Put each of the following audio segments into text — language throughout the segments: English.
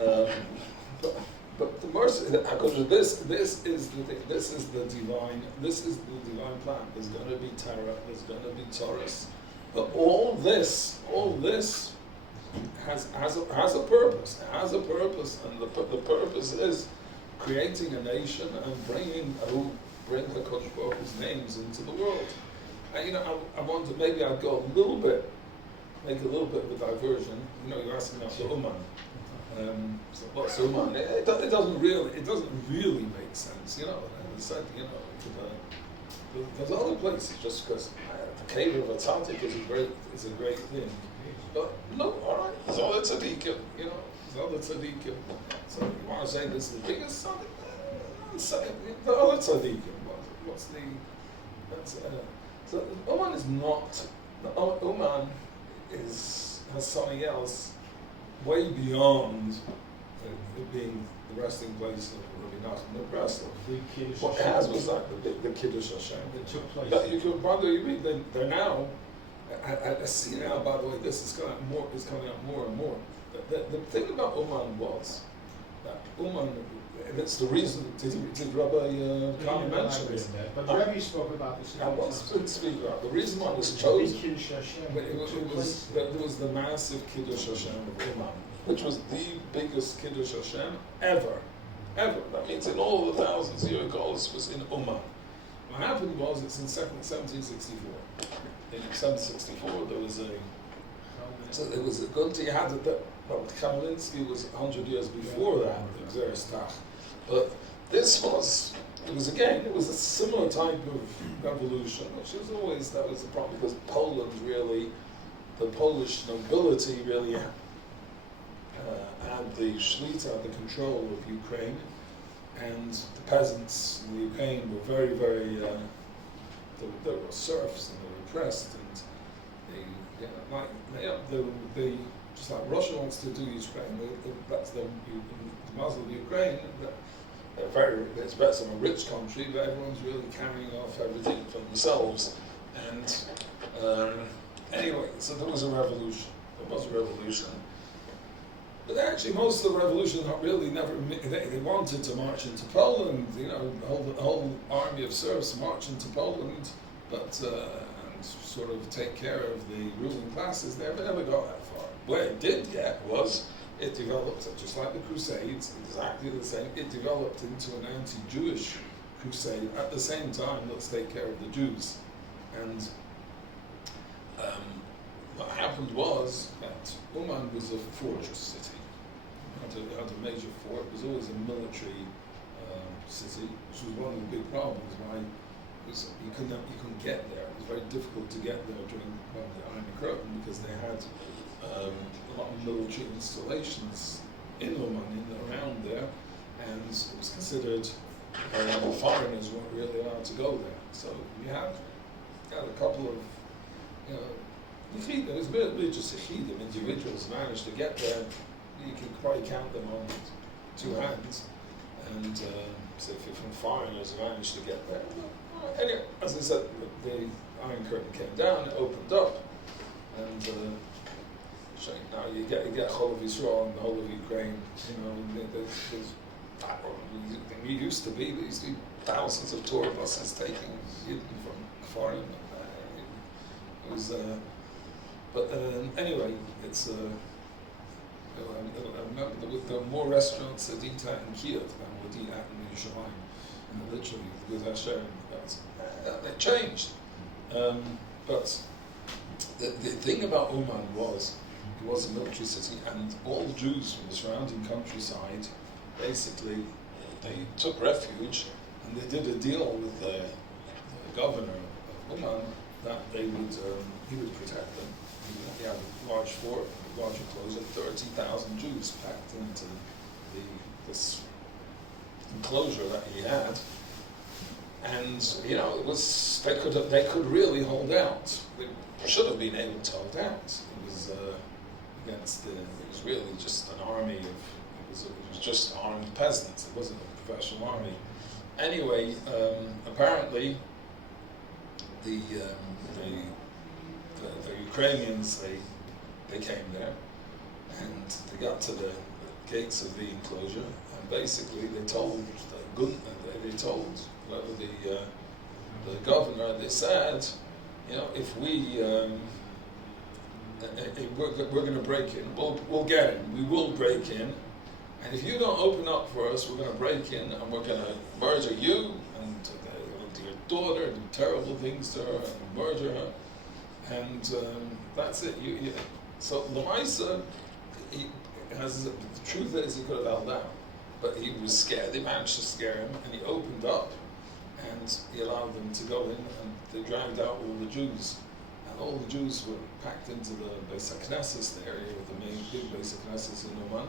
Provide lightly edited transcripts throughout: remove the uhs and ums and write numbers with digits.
Um, but the mercy, this is the thing. This is the divine. This is the divine plan. There's going to be terror. There's going to be Taurus. But all this has a purpose. It has a purpose, and the purpose is creating a nation and bring HaKadosh Baruch Hu's names into the world. And I want to maybe I'd go make a little bit of a diversion. You're asking about the uman. So what's uman? It doesn't really make sense. And I said, there's other places. Just because the cave of a tzaddik is a great thing. But no, all right. There's other tzaddikim. There's other tzaddikim. So you want to say this is the biggest tzaddik? The other tzaddikim. What's the? So the uman is not. The uman has something else way beyond it being the resting place of Rabbi Nachman of Breslau. What it has was like the Kiddush Hashem. It took place. But you read, they're now. I see now. By the way, this is coming out more and more. The thing about uman was that uman. And it's the reason. Did Rabbi Khan mention this? But the Rebbe spoke about this. I was speaking about the reason why it was chosen. There was the massive Kiddush Hashem of Uman, which was the biggest Kiddush Hashem ever. That means in all the thousands of years ago, it was in Uman. What happened was it's in 1764. In 1764, there was a. So it was a good thing. You had it. Kamelinsky was 100 years before that, the Xerestach. But this was a similar type of revolution, which was always, that was the problem, because Poland really, the Polish nobility really had the shlita, the control of Ukraine, and the peasants in the Ukraine were very, very, they were serfs and they were oppressed, and they just like Russia wants to do Ukraine, that's the Muslim Ukraine. It's better than a rich country, but everyone's really carrying off everything for themselves. And anyway, so there was a revolution. But actually, most of the revolution they wanted to march into Poland. The whole army of serfs march into Poland, but and sort of take care of the ruling classes there, but never got that far. Where it did get was, it developed, just like the Crusades, exactly the same, it developed into an anti-Jewish crusade. At the same time, let's take care of the Jews. And what happened was that Uman was a fortress city. It had a major fort. It was always a military city, which was one of the big problems why you couldn't get there. It was very difficult to get there during the Iron Curtain because they had a lot of military installations in Uman, around there, and it was considered foreigners weren't really allowed to go there. So you had a couple of, it was really just Yechidim, individuals managed to get there. You can probably count them on two hands, and so if you're from foreigners who managed to get there. Anyway, as I said, the Iron Curtain came down, it opened up, and now you get whole of Israel and the whole of Ukraine. There used to be thousands of tour buses taking Yidden from foreign. It was, but anyway, it's. I remember there were more restaurants that eat at in Kiev than would eat at in Yerushalayim. Literally, with Hashem, it changed. But the thing about Uman was, it was a military city, and all the Jews from the surrounding countryside, basically, they took refuge, and they did a deal with the governor of Uman that he would protect them. He had a large fort, large enclosure, 30,000 Jews packed into this enclosure that he had, and it was they could really hold out. They should have been able to hold out. It was it was really just an army of it was just armed peasants. It wasn't a professional army. Anyway, apparently the Ukrainians they came there, and they got to the gates of the enclosure, and basically they told whoever the governor, they said, if we're going to break in, we'll get in, we will break in, and if you don't open up for us, we're going to break in and we're going to murder you and your daughter, do terrible things to her and murder her, and that's it. So Lamaisa, the truth is he could have held out, but he was scared. They managed to scare him, and he opened up, and he allowed them to go in, and they dragged out all the Jews, and all the Jews were packed into the Beis HaKnesses, the area of the main big Beis HaKnesses in Uman.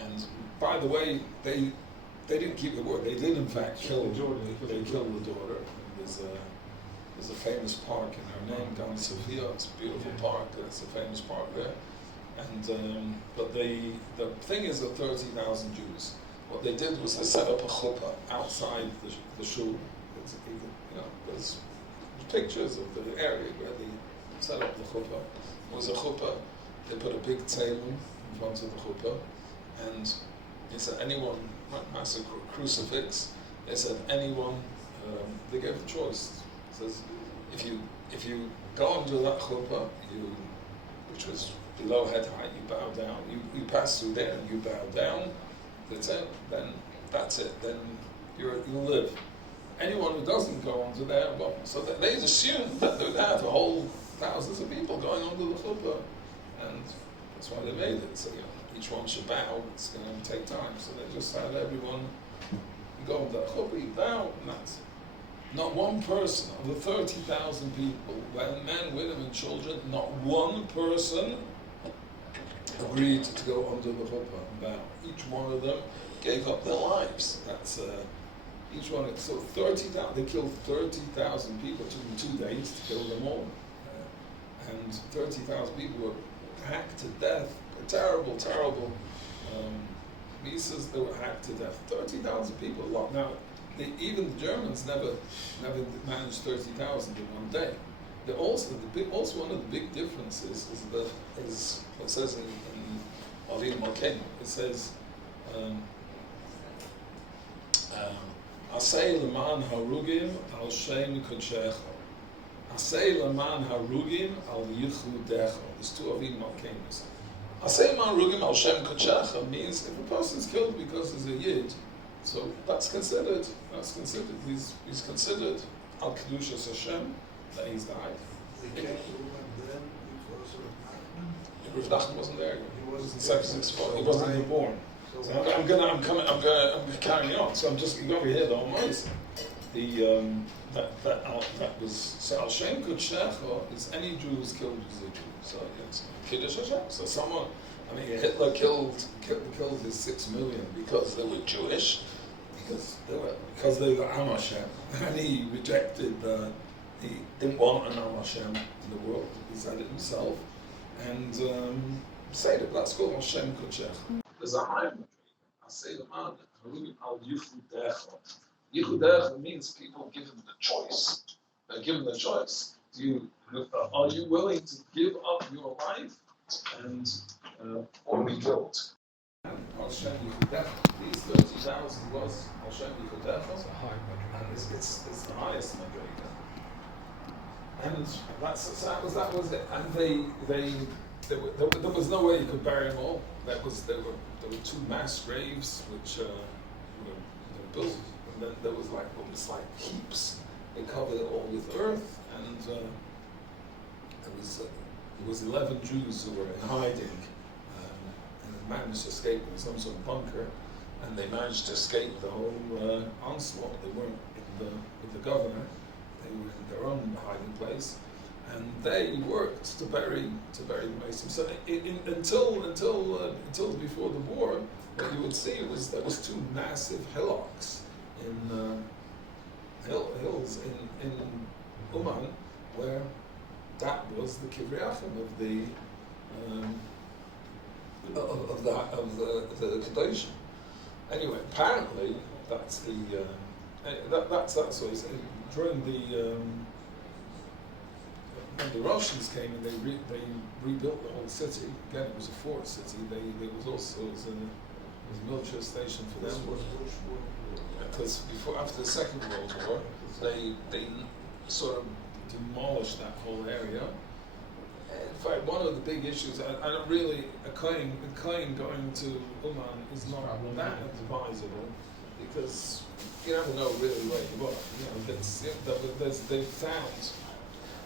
And by the way, they didn't keep the word. They did in fact kill. They killed the daughter. There's a famous park in her name, Gan Sofia. It's a beautiful park. It's a famous park there. And but the thing is that 30,000 Jews. What they did was they set up a chuppah outside the shul. There's pictures of the area where they set up the chuppah. It was a chuppah. They put a big table in front of the chuppah, and they said anyone, massive crucifix. They said anyone. They gave a choice. It says if you go under that chuppah, which was below head height, you bow down. You pass through there and you bow down. That's it. Then that's it. Then you'll live. Anyone who doesn't go under there, well, so they assumed that they'd have a whole thousands of people going under the chuppah, and that's why they made it. So each one should bow. It's going to take time. So they just had everyone go under the chuppah, you bow, and that's it. Not one person of the 30,000 people, men, women, and children, not one person agreed to go under the chuppah and bow. Each one of them gave up their lives. That's each one. So 30,000. They killed 30,000 people. It took them 2 days to kill them all, and 30,000 people were hacked to death. Terrible, terrible. Mises, they were hacked to death. 30,000 people. A lot. Now, even the Germans never managed 30,000 in one day. Also one of the big differences is what it says in Alin Malkein. It says, Asay leman harugim al shem kodshecha. Asay leman harugim al yichudecha. There's two Alin Malkeinos. Asay leman harugim al shem kodshecha means if a person's killed because he's a yid, so that's considered. He's considered al kedoshim Hashem that he's died. Rav Nachman wasn't there. He was in 764. He wasn't even born. So I'm carrying on. So I'm just going over here. The almost that was so al shem kodshecha is any Jew who's killed as a Jew. So it's קידוש Hashem. So someone, Hitler killed his 6 million because they were Jewish, because they were Am Hashem, and he rejected. He didn't want an Am Hashem in the world. He said it himself, and say that that's called Hashem Kodshecha. There's a higher metric. I say the man al yichudecha. Yichudecha means people give him the choice. They're given the choice. Are you willing to give up your life or be killed? Hashem Yichudecha. These 30,000 was Hashem Yichudecha. It's a high metric. And it's the highest metric. And that was it. And there was no way you could bury them all. There were 2 mass graves which were built, and then there was almost like heaps. They covered it all with earth, and there was 11 Jews who were in hiding and managed to escape in some sort of bunker, and they managed to escape the whole onslaught. They weren't with the governor. They were in their own hiding place, and they worked to bury the Mason. So until before the war, what you would see was there was 2 massive hillocks in hills in Uman, where that was the kivriyachim of the kedoshim. Anyway, apparently that's what he said. During when the Russians came and they rebuilt the whole city. Again, it was a fort city. There was also a military station for them. Because after the Second World War, they sort of demolished that whole area. In fact, one of the big issues, I don't really, a kohen going to Uman is not that advisable, because you never know really where you are.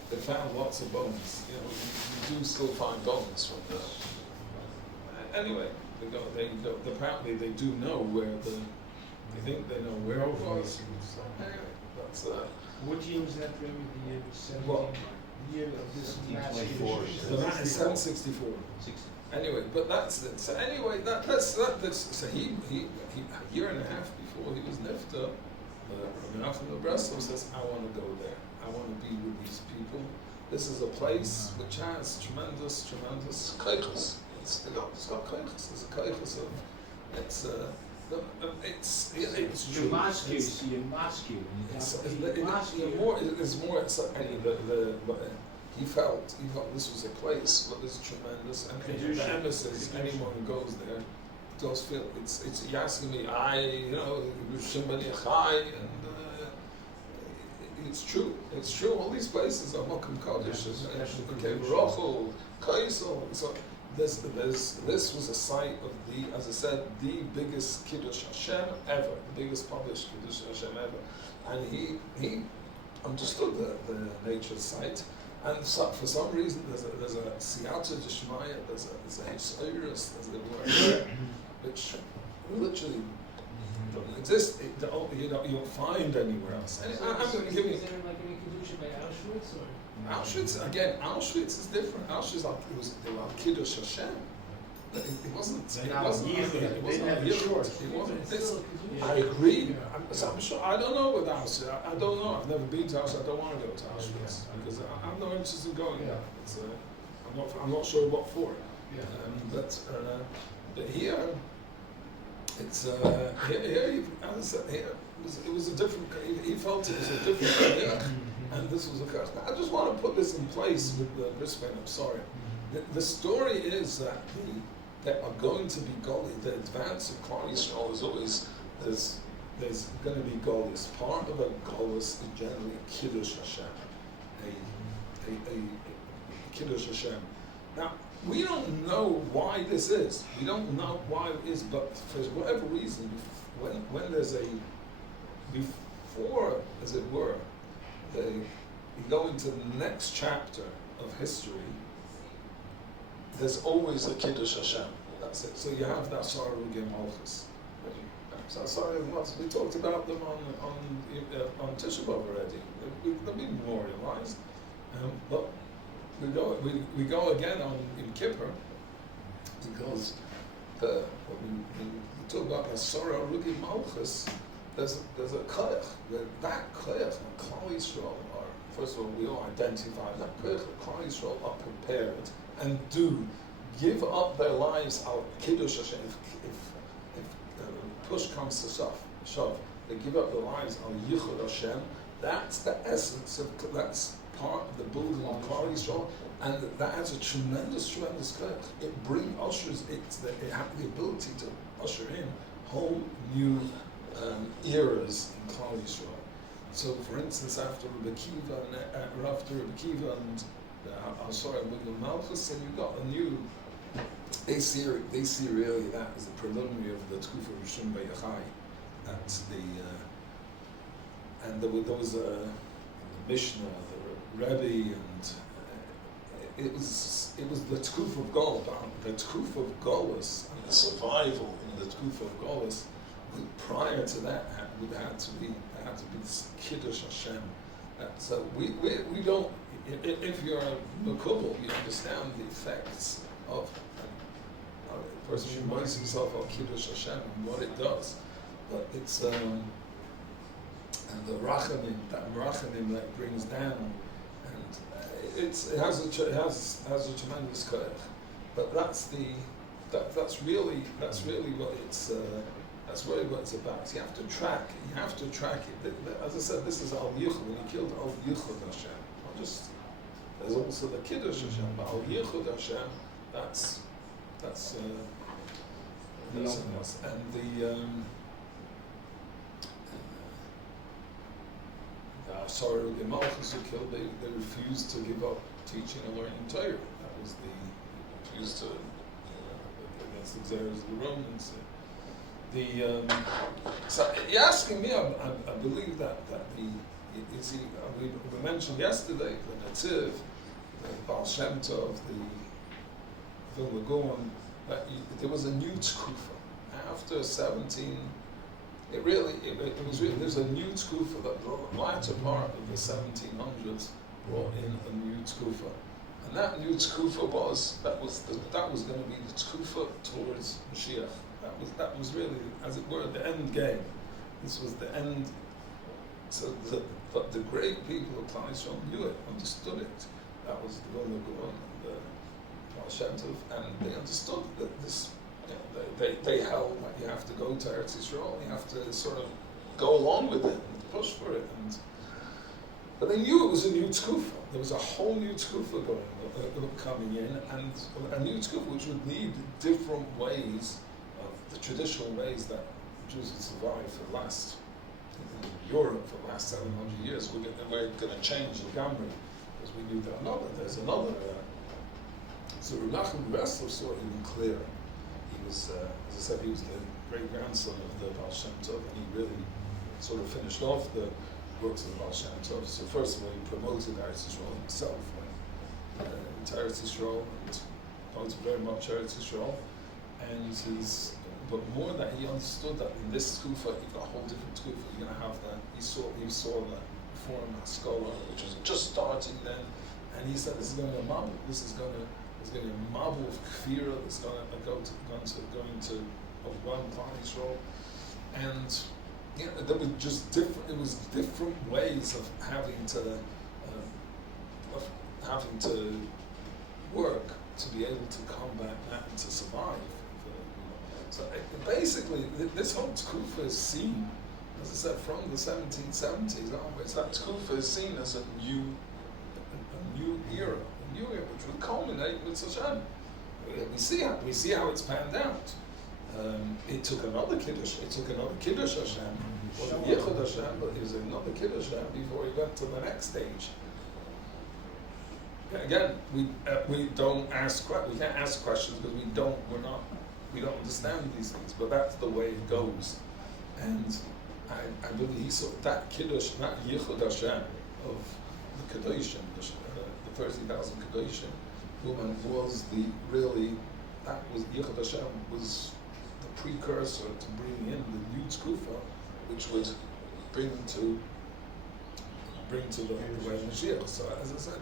They found lots of bones. You do still find bones from the. Anyway, apparently they do know where they think they know where it was. So, anyway, that's What year was that, Rebbe? The year 17? What? Year of this 1724. So that is 764. Anyway, but that's it. So anyway, that's so he a year and a half before he was nifta, nachman says, I want to go there. I want to be with these people. This is a place which has tremendous kaichus. It's got kaichus. There's a kaichus of it's true. He felt this was a place what is tremendous, and the emissaries, anyone who goes there does feel it's asking me somebody and it's true all these places are Mokum Kodesh and Rochel, Kaisel. So this was a site of as I said, the biggest Kiddush Hashem ever, the biggest published Kiddush Hashem ever, and he understood the nature of the site, and so, for some reason there's a siyata d'shmaya, there's a hisayrus, as it were, which literally doesn't exist. You don't find anywhere else. And I'm going to give you. Is there like any kedoshim by Auschwitz or? Auschwitz is different. Auschwitz it was Kiddush Hashem. It wasn't. It wasn't this. I agree. I'm sure. I don't know with Auschwitz. I don't know. I've never been to Auschwitz. I don't want to go to Auschwitz because I'm not interested in going there. I'm not sure what for. But here, it's here. As I said, here it was a different. He felt it was a different area. And this was a curse. Now, I just want to put this in place with the Brisbane. I'm sorry. The story is that there are going to be Goli. The advance of Klal Yisrael is always there's going to be Golis. Part of a Golis is generally a Kiddush Hashem, a Kiddush Hashem. Now we don't know why this is. We don't know why it is, but for whatever reason, when there's before, as it were. You go into the next chapter of history, there's always a Kiddush Hashem. That's it. So you have that Sarugim Malchus. We talked about them on Tisha B'Av already. They've been memorialized. But we go again on in Kippur because when we talk about the Sarugim Malchus. There's a koyach. That koyach and Klal Yisrael are, first of all, we all identify that koyach and Klal Yisrael are prepared and do give up their lives out Kiddush Hashem. If push comes to shove, they give up their lives on Yichud Hashem. That's the essence of. That's part of the building of Klal Yisrael, and that has a tremendous koyach. It ushers. It has the ability to usher in whole new. Eras in Klal Yisrael. So, for instance, after Rebbe Kiva and William Malchus, and you've got a new. They see really that as the preliminary of the Tkufa Rishon B'Yachai. That's and there was the Mishnah, the Rebbe, and it was the Tkufa of Gol, the Tkufa of Golus, and the survival in the Tkufa of Golus. Prior to that, there had to be this Kiddush Hashem. So we don't. If you're a Mekubal, you understand the effects of a person who reminds himself of Kiddush Hashem and what it does. But it's and the rachamim that brings down, and it has a tremendous koyach. But that's really what it's. That's really what it's about. So you have to track it. As I said, this is Al Yichud. When he killed Al Yichud Hashem, There's also the Kiddush Hashem, but Al Yichud Hashem, that's something else. And sorry, the Malchus who killed, they refused to give up teaching and learning Torah. That was they refused to, against the Xeris of the Romans. So you're asking me, I believe that you see, we mentioned yesterday, the Netziv, the Baal Shem Tov, the Vilna Gaon, that there was a new tkufa. After 17, it was really, there's a new tkufa that the latter part of the 1700s brought in a new tkufa. And that new tkufa was going to be the tkufa towards Mashiach. That was really, as it were, the end game. This was the end. So but the great people of Klal Yisrael knew it, understood it. That was the Vilna Gaon and the Baal Shem Tov, and they understood that this. They held that you have to go to Eretz Yisrael, you have to sort of go along with it and push for it. But they knew it was a new tkufa. There was a whole new tkufa coming in, and a new tkufa which would need different ways of the traditional ways that Jews had survived for the last, in Europe for the last 700 years. We're going to change the Gamri, because we knew there's another. So Nachman Ressler saw it even clearer. He was, as I said, he was the great-grandson of the Baal Shem Tov, and he really sort of finished off the works of the Baal Shem Tov. So first of all, he promoted Eretz Yisrael himself, to Eretz Yisrael, and promoted very much Eretz Yisrael. And but more that he understood that in this tkufa, you've got a whole different tkufa. You're going to have that. He saw the Reform Haskalah, which was just starting then, and he said, this is going to be a model. There's going to be a model of kfira that's going to one Klal Yisrael, and there was just different. It was different ways of having to work to be able to combat that and to survive. So basically, this whole tkufa is seen, as I said, from the 1770s onwards. That tkufa is seen as a new era. Which will culminate with Hashem. We see how it's panned out. It took another kiddush. Hashem. It wasn't Yichud Hashem, but it was another kiddush Hashem before he went to the next stage. Again, we don't ask. We can't ask questions because we don't understand these things. But that's the way it goes. And I believe he saw that kiddush, that Yichud Hashem of the kedoshim, 30,000 kedoshim, uman was Yichud Hashem was the precursor to bring in the new tkufa, which would bring to the way of Mashiach. So as I said,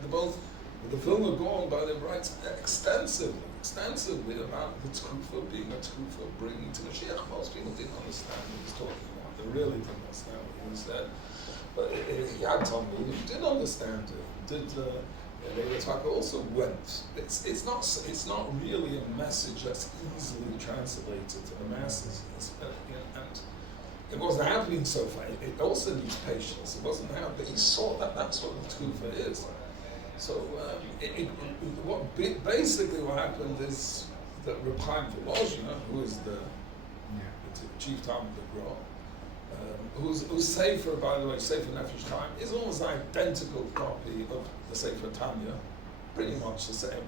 the Vilna Gaon by the writes extensively about the tkufa being a tkufa bringing to Mashiach. Most people didn't understand what he was talking about. They really didn't understand what he said. But he had told me he did understand it. Rebbe also went. It's not really a message that's easily translated to the masses, and it wasn't happening so far. It also needs patience. It wasn't happening, but he saw that that's what the tkufa is. So basically what happened is that Reb Chaim Volozhiner, who is the chief Talmud of Gra, who's Sefer, by the way, Sefer Nefesh Chaim, is almost an identical copy of the Sefer Tanya, pretty much the same.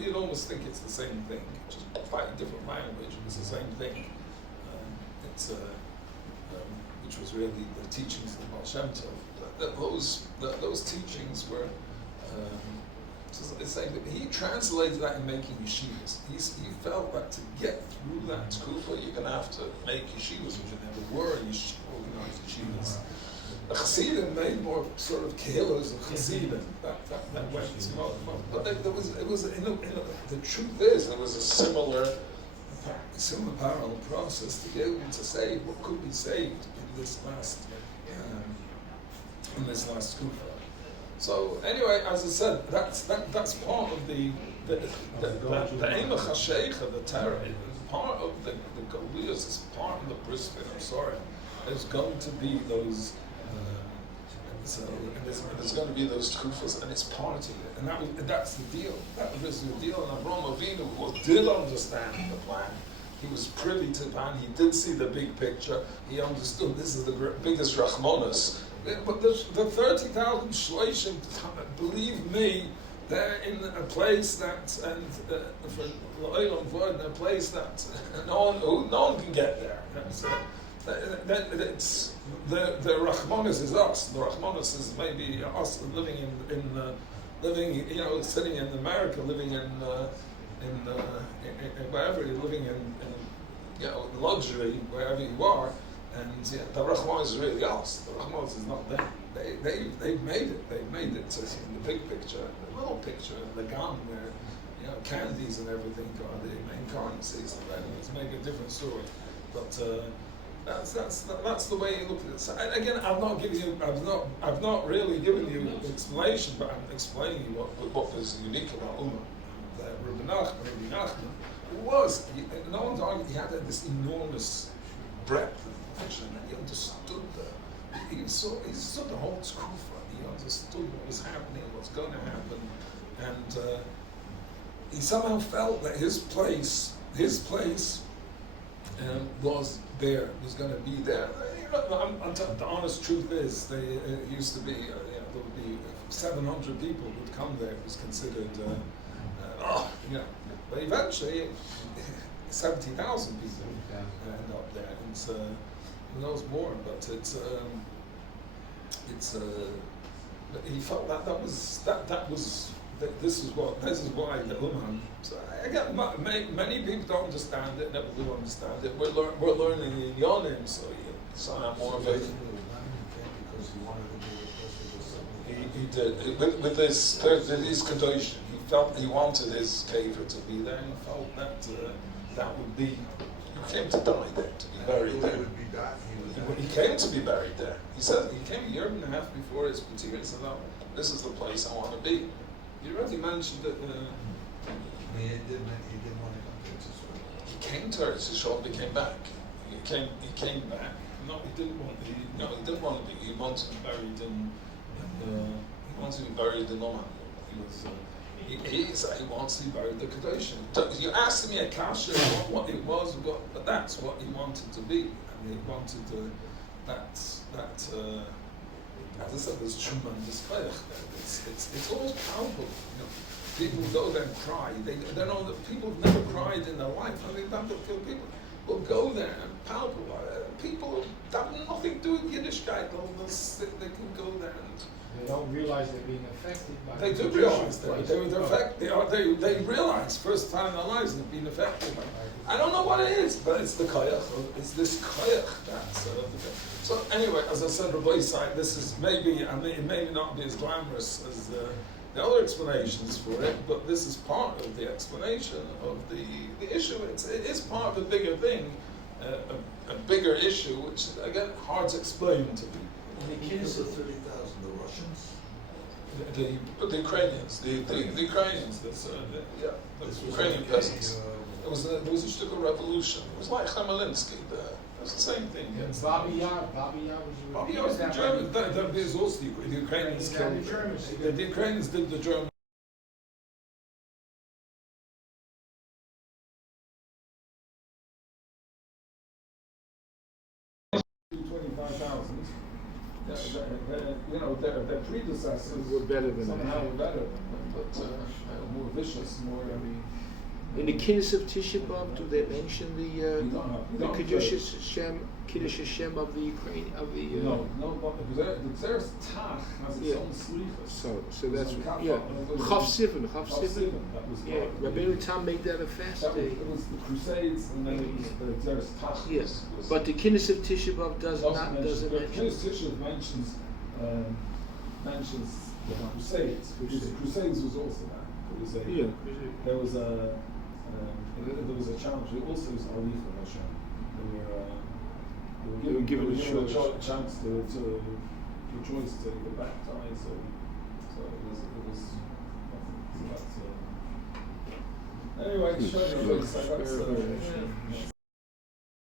You'd almost think it's the same thing, just slightly different language, but it's the same thing. Which was really the teachings of the Baal Shem Tov. Those teachings were, it's like he translated that in making yeshivas. He felt that to get through that tkufa, you're going to have to make yeshivas, which never were organized yeshivas. The Chassidim made more sort of kehilos of Chassidim that went to but the truth is there was a similar parallel process to be able to save what could be saved in this last tkufa. So anyway, as I said, that's part of the Eimach HaSheikha, the Torah, part of the Galuyos, is part of the brisket. I'm sorry, there's going to be those So and there's going to be those kufas, and it's part of it, and that's the deal. That was the deal. And Avraham Avinu did understand the plan. He was privy to the plan. He did see the big picture. He understood this is the biggest rachmanis. But the 30,000 shloishim, believe me, they're in a place that, and for L'olam Vod, in a place that no one can get there. It's the Rachmanis is us. The Rachmanis is maybe us living sitting in America, living in wherever you're living in luxury, wherever you are. And the Rahman is really us. The Rahman is not them. They've made it. They've made it in the big picture, the little picture, the gun where candies and everything are the main currencies. And it's maybe a different story, but that's the way you look at it. So, and again, I've not really given you an explanation, but I'm explaining you what was unique about Uman. That Rebbe Nachman was. No one's arguing. He had this enormous breadth of vision, and he understood he saw the whole tkufa. He understood what was happening, what's going to happen, and he somehow felt that his place was there, was going to be there. The honest truth is, it used to be there would be 700 people would come there. It was considered, but eventually 70,000 people end up there, and who knows more. But he felt this is why the uman. So again, many people don't understand it, never will understand it. We're learning in Yonim, so I'm more of a. Because he wanted to be the He did with his kedoshim. He felt he wanted his kever to be there, and he felt that would be. He came to die there, to be buried there. He came to be buried there. He said he came a year and a half before his particular. He said, "No, this is the place I want to be." You already mentioned that. He didn't want to come to Israel. He came to Eretz Yisrael, but he came back. He came back. No, he didn't want to be. He wanted to be buried in. He wanted to be buried in Oman. He said he wants to be buried in the kedoshim. You asked me a kasha what it was, but that's what he wanted to be, and he wanted to. As I said, there's tremendous koyach there. It's almost palpable. People go there and cry. They know that people have never cried in their life. I mean, people will go there and palpable. People that have nothing to do with Yiddishkeit. They can go there and. They don't realize they're being affected by. They do realize they realize first time in their lives they've been affected by. I don't know what it is, but it's the koyach. It's this koyach that's. So anyway, as I said, Rabbi side, this is it may not be as glamorous as the other explanations for it, but this is part of the explanation of the issue. It is part of a bigger thing, a bigger issue, which is again hard to explain to people. The kids of 30,000, the Russians? The Ukrainians, the Ukrainians, the Ukrainian peasants. There was a shtickle revolution. It was like Chmelinsky. It was the same thing. Yes. Bobby Yar was the German. There's also the Ukrainians killed. The Germans. The Ukrainians did the German. 25,000. Their predecessors were better than somehow were better than them, but more vicious, more. In the Kiddush of Tisha B'Av, do they mention the Kiddush Hashem of the Ukraine No, because there's Tach has its own slichas. So that's Chav Sivan. That was Rabbeinu Tam made that a fast day. It was the Crusades, and then it was there's Tach. Yes, but the Kiddush of Tisha B'Av doesn't mention. Kiddush Tisha mentions the Crusades. Crusades was also that. There was a challenge. It also was Alicha Hashem. They were given a chance to choice to get baptized. So it was anyway,